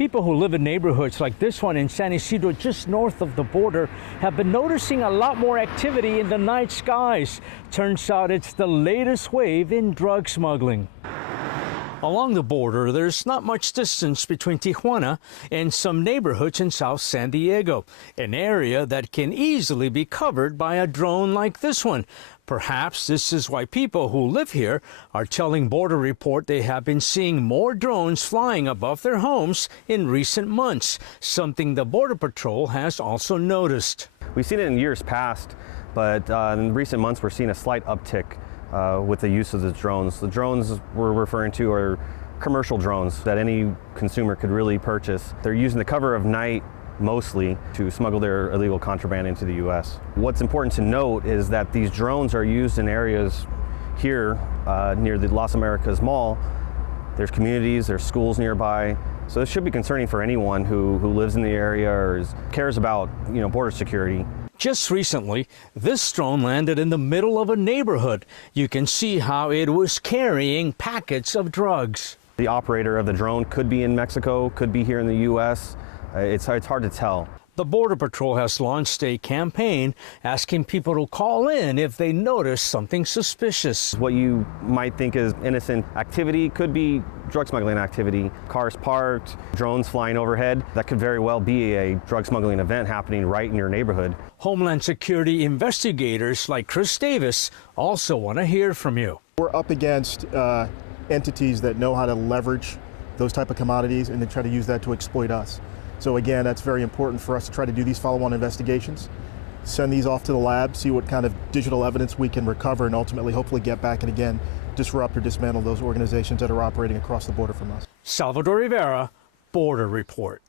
People who live in neighborhoods like this one in San Isidro, just north of the border, have been noticing a lot more activity in the night skies. Turns out it's the latest wave in drug smuggling. Along the border, there's not much distance between Tijuana and some neighborhoods in South San Diego, an area that can easily be covered by a drone like this one. Perhaps this is why people who live here are telling Border Report they have been seeing more drones flying above their homes in recent months, something the Border Patrol has also noticed. We've seen it in years past, but in recent months we're seeing a slight uptick with the use of the drones. The drones we're referring to are commercial drones that any consumer could really purchase. They're using the cover of night mostly to smuggle their illegal contraband into the U.S. What's important to note is that these drones are used in areas here near the Las Americas Mall. There's communities, there's schools nearby. So this should be concerning for anyone who lives in the area or cares about, border security. Just recently, this drone landed in the middle of a neighborhood. You can see how it was carrying packets of drugs. The operator of the drone could be in Mexico, could be here in the U.S. It's hard to tell. The Border Patrol has launched a campaign asking people to call in if they notice something suspicious. What you might think is innocent activity could be drug smuggling activity. Cars parked, drones flying overhead. That could very well be a drug smuggling event happening right in your neighborhood. Homeland Security investigators like Chris Davis also want to hear from you. We're up against entities that know how to leverage those type of commodities and then try to use that to exploit us. So again, that's very important for us to try to do these follow-on investigations, send these off to the lab, see what kind of digital evidence we can recover, and ultimately hopefully get back and again disrupt or dismantle those organizations that are operating across the border from us. Salvador Rivera, Border Report.